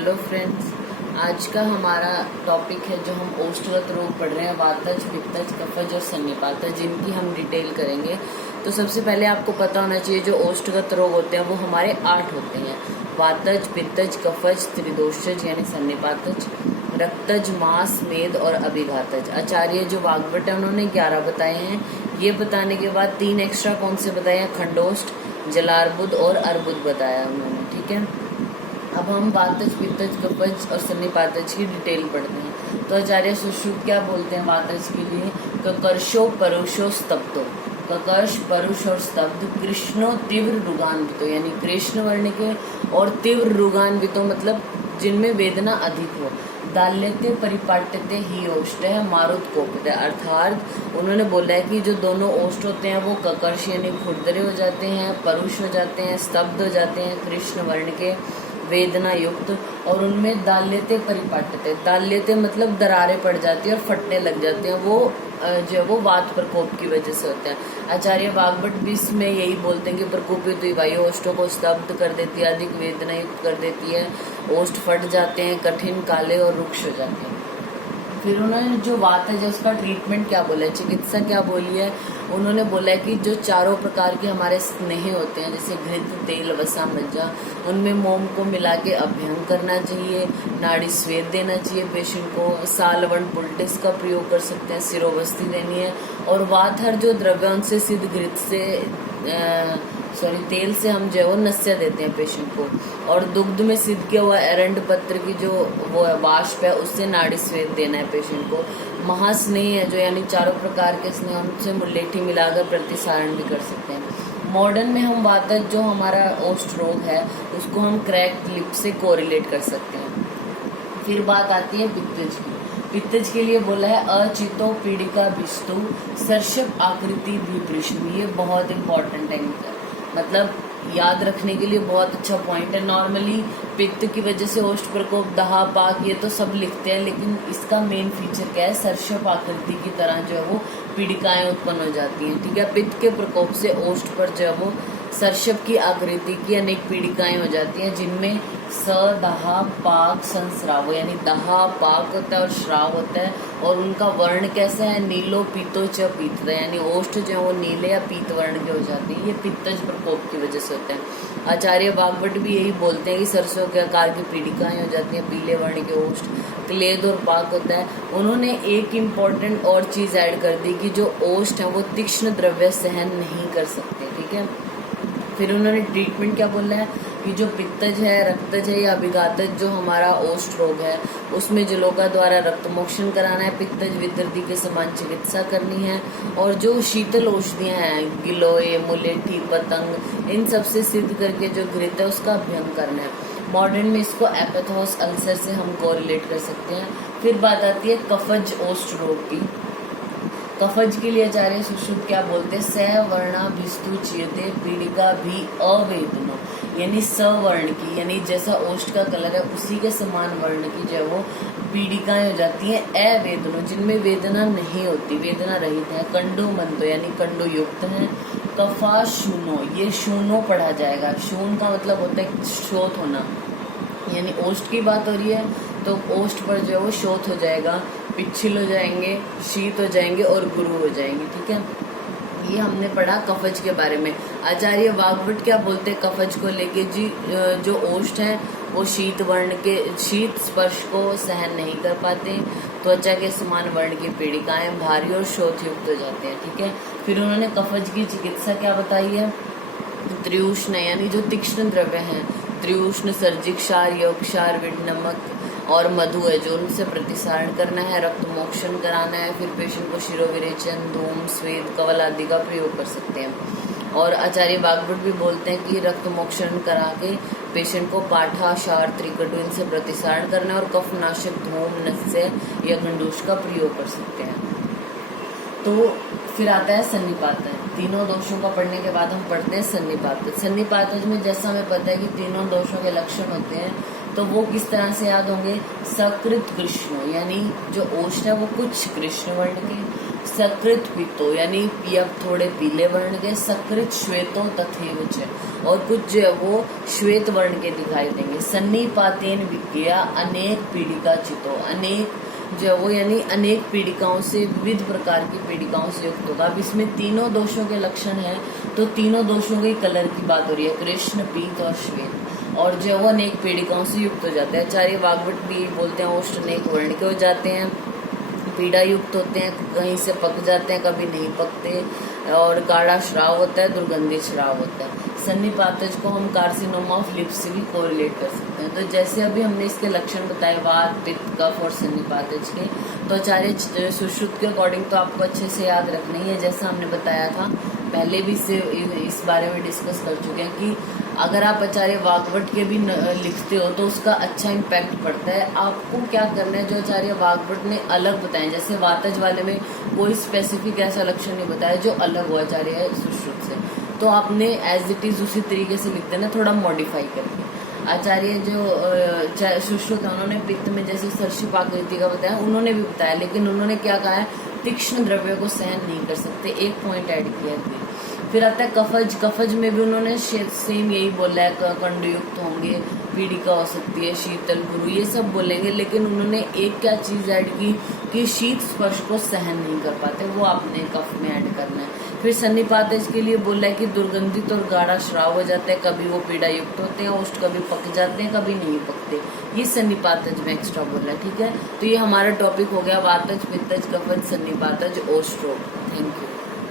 Hello friends, आज का हमारा टॉपिक है जो हम ओष्ठगत रोग पढ़ रहे हैं, वातज, पित्तज, कफज और सन्निपातज, जिनकी हम डिटेल करेंगे। तो सबसे पहले आपको पता होना चाहिए जो ओष्ठगत रोग होते हैं वो हमारे 8 होते हैं। वातज, पित्तज, कफज, त्रिदोषज यानी सन्निपातज, रक्तज, मास, मेद और अभिघातज। आचार्य जो वाग्भट है उन्होंने 11 बताए हैं। ये बताने के बाद 3 एक्स्ट्रा कौन से बताए हैं? खंडोष्ठ, जलार्बुद और अर्बुद बताया उन्होंने। ठीक है, अब हम वातज, पित्तज, कफज और सन्निपातज की डिटेल पढ़ते हैं। तो आचार्य सुश्रुत क्या बोलते हैं वातज के लिए? ककर्षो परुषो स्तब्धो, ककर्ष, परुष और स्तब्ध, कृष्णो तीव्र रुगान्वितो यानी कृष्ण वर्ण के और तीव्र रुगान्वितो मतलब जिनमें वेदना अधिक हो। दाल्यते परिपाट्यते ही ओष्ठ है मारुत कोपित, अर्थात उन्होंने बोला है कि जो दोनों ओष्ठ होते हैं वो ककर्ष यानी खुरदरे हो जाते हैं, परुष हो जाते हैं, स्तब्ध हो जाते हैं, कृष्ण वर्ण के वेदना युक्त, और उनमें दाल्यते परिपाट्यते, दाल्यते मतलब दरारें पड़ जाती है और फटने लग जाते हैं, वो जो है वो वात प्रकोप की वजह से होते हैं। आचार्य वाग्भट भी इसमें यही बोलते हैं कि प्रकोपित हुई वायु ओष्ठों को स्तब्ध कर देती है, अधिक वेदना युक्त कर देती है, ओष्ठ फट जाते हैं, कठिन, काले और रुक्ष हो जाते हैं। फिर उन्होंने जो वात है उसका ट्रीटमेंट क्या बोला है, चिकित्सा क्या बोली है? उन्होंने बोला है कि जो चारों प्रकार के हमारे स्नेह होते हैं जैसे घृत, तेल, वसा, मज्जा, उनमें मोम को मिला के अभ्यंग करना चाहिए, नाड़ी स्वेद देना चाहिए पेशेंट को, सालवण पुल्टिस का प्रयोग कर सकते हैं, सिरोवस्ती देनी है, और वातहर जो द्रव्य उनसे सिद्ध घृत से तेल से हम जो है वो नस्या देते हैं पेशेंट को, और दुग्ध में सिद्ध किया हुआ एरंड पत्र की जो वो वाष्प है उससे नाड़ी स्वेद देना है पेशेंट को। महास्नेह है जो यानी चारों प्रकार के स्नेह उनसे मुलेठी मिलाकर प्रतिसारण भी कर सकते हैं। मॉडर्न में हम वातज जो हमारा ओष्ठ रोग है उसको हम क्रैक्ड लिप से कोरिलेट कर सकते हैं। फिर बात आती है पित्तज की। पित्तज के लिए बोला है अचितो पीड़िका भिस्तु सर्षप आकृति भी प्रश्न, ये बहुत इंपॉर्टेंट है, मतलब याद रखने के लिए बहुत अच्छा पॉइंट है। नॉर्मली पित्त की वजह से ओष्ठ प्रकोप, दहा, पाक ये तो सब लिखते हैं, लेकिन इसका मेन फीचर क्या है? सर्षप आकृति की तरह जो है वो पीड़िकाएं उत्पन्न हो जाती हैं। ठीक है, पित्त के प्रकोप से ओष्ठ पर जो है वो सर्षप की आकृति की अनेक पीड़िकाएं हो जाती हैं, जिनमें स, दहा, पाक, संस्राव यानी दहा, पाक होता है और श्राव होता है, और उनका वर्ण कैसा है? नीलो पीतो च पीत, यानी ओष्ठ जो है वो नीले या पीत वर्ण के हो जाते हैं। ये पित्तज प्रकोप की वजह से होते हैं। आचार्य वाग्भट भी यही बोलते हैं कि सरसों के आकार की पीड़िकाएं हो जाती हैं, पीले वर्ण के ओष्ठ, क्लेद और पाक होता है। उन्होंने एक इम्पॉर्टेंट और चीज ऐड कर दी कि जो ओष्ठ है वो तीक्ष्ण द्रव्य सहन नहीं कर सकते। ठीक है, फिर उन्होंने ट्रीटमेंट क्या बोला है कि जो पित्तज है, रक्तज है या अभिघातज जो हमारा ओष्ठ रोग है उसमें जलोका द्वारा रक्तमोक्षण कराना है, पित्तज वितृति के समान चिकित्सा करनी है, और जो शीतल औषधियाँ हैं गिलोय, मुलेठी, पतंग, इन सब से सिद्ध करके जो घृत है उसका अभ्यंग करना है। मॉडर्न में इसको एपेथोस अल्सर से हम कोरिलेट कर सकते हैं। फिर बात आती है कफज ओष्ठ रोग की। कफज के लिए आचार्य सुश्रुत क्या बोलते हैं? सवर्णा भिस्तु चीयते पीड़िका भी अवेदनो, यानी सवर्ण की, यानी जैसा ओष्ठ का कलर है उसी के समान वर्ण की जो है वो पीड़िकाएं हो जाती हैं अवेदनो, जिनमें वेदना नहीं होती, वेदना रहित है। कंडो मंदो यानी कंडो युक्त है। कफा शूनो, ये शूनो पढ़ा जाएगा। शून का मतलब होता है शोथ होना, यानी ओष्ठ की बात हो रही है तो ओष्ठ पर जो है वो शोथ हो जाएगा, पिच्छिल हो जाएंगे, शीत हो जाएंगे और गुरु हो जाएंगे। ठीक है, ये हमने पढ़ा कफज के बारे में। आचार्य वाग्भट क्या बोलते हैं कफज को लेके? जी, जो ओष्ठ है वो शीत वर्ण के, शीत स्पर्श को सहन नहीं कर पाते, त्वचा के समान वर्ण की पीड़िकाएं भारी और शोथ युक्त हो जाते हैं। ठीक है, फिर उन्होंने कफज की चिकित्सा क्या बताई है? त्रिउष्ण यानी जो तीक्ष्ण द्रव्य हैं, त्रिउष्ण, सर्जिक क्षार, योग क्षार, विड, नमक और मधु है जो उनसे प्रतिसारण करना है, रक्त मोक्षण कराना है। फिर पेशेंट को शिरोविरेचन, धूम, स्वेद, कवल आदि का प्रयोग कर सकते हैं। और आचार्य वाग्भट भी बोलते हैं कि रक्त मोक्षण करा के पेशेंट को पाठा, क्षार, त्रिकटु इनसे प्रतिसारण करना है, और कफनाशक धूम, नस्य या गंडूष का प्रयोग कर सकते हैं। तो फिर आता है सन्निपातज। तीनों दोषों का पढ़ने के बाद हम पढ़ते हैं सन्निपातज। सन्निपातज में जैसा हमें पता है कि तीनों दोषों के लक्षण होते हैं, तो वो किस तरह से याद होंगे? सकृत कृष्ण यानी जो ओष्ठ है वो कुछ कृष्ण वर्ण के, सकृत पीतो यानी अब थोड़े पीले वर्ण के, सकृत श्वेतो तथैव च, और कुछ जो है वो श्वेत वर्ण के दिखाई देंगे। सन्निपातेन विज्ञया अनेक पीड़िका चितो, अनेक जो है वो यानी अनेक पीड़िकाओं से, विविध प्रकार की पीड़िकाओं से युक्त होगा। अब इसमें तीनों दोषों के लक्षण हैं, तो तीनों दोषों के कलर की बात हो रही है, कृष्ण, पीत और श्वेत, और जो है वो अनेक पीड़िकाओं से युक्त हो जाते हैं। आचार्य वाग्भट भी बोलते हैं ओष्ठ अनेक वर्ण के हो जाते हैं, पीड़ा युक्त होते हैं, कहीं से पक जाते हैं, कभी नहीं पकते, और गाढ़ा श्राव होता है, दुर्गंधित श्राव होता है। सन्निपातज को हम कार्सिनोमा ऑफ लिप्स से भी कोरिलेट कर सकते हैं। तो जैसे अभी हमने इसके लक्षण बताए वात, पित्त, कफ और सन्निपातज के, तो आचार्य सुश्रुत के अकॉर्डिंग तो आपको अच्छे से याद रखना ही है। जैसा हमने बताया था पहले भी इस बारे में डिस्कस कर चुके हैं कि अगर आप आचार्य वाग्भट के भी लिखते हो तो उसका अच्छा इम्पैक्ट पड़ता है। आपको क्या करना है, जो आचार्य वाग्भट ने अलग बताए, जैसे वातज वाले में कोई स्पेसिफिक ऐसा लक्षण नहीं बताया जो अलग हो आचार्य सुश्रुत से, तो आपने एज इट इज उसी तरीके से लिख देना, थोड़ा मॉडिफाई करके। आचार्य जो सुश्रुत है उन्होंने पित्त में जैसे सर्षिप आकृति का बताया, उन्होंने भी बताया, लेकिन उन्होंने क्या कहा है, तीक्ष्ण द्रव्य को सहन नहीं कर सकते, एक पॉइंट ऐड किया है। फिर आता है कफज, कफज में भी उन्होंने सेम यही बोला है, कंडयुक्त होंगे, पीड़िका हो सकती है, शीतल गुरु, ये सब बोलेंगे, लेकिन उन्होंने एक क्या चीज ऐड की कि शीत स्पर्श को सहन नहीं कर पाते, वो आपने कफ में ऐड करना है। फिर सन्निपातज के लिए बोला है कि दुर्गंधित और गाढ़ा श्राव हो जाता है, कभी वो पीड़ा युक्त होते हैं, ओष्ठ कभी पक जाते हैं, कभी नहीं पकते, ये सन्निपातज में एक्स्ट्रा बोला है। ठीक है, तो ये हमारा टॉपिक हो गया वातज, पित्तज, कफज, सन्निपातज, ओष्ठ रोग। Thank you.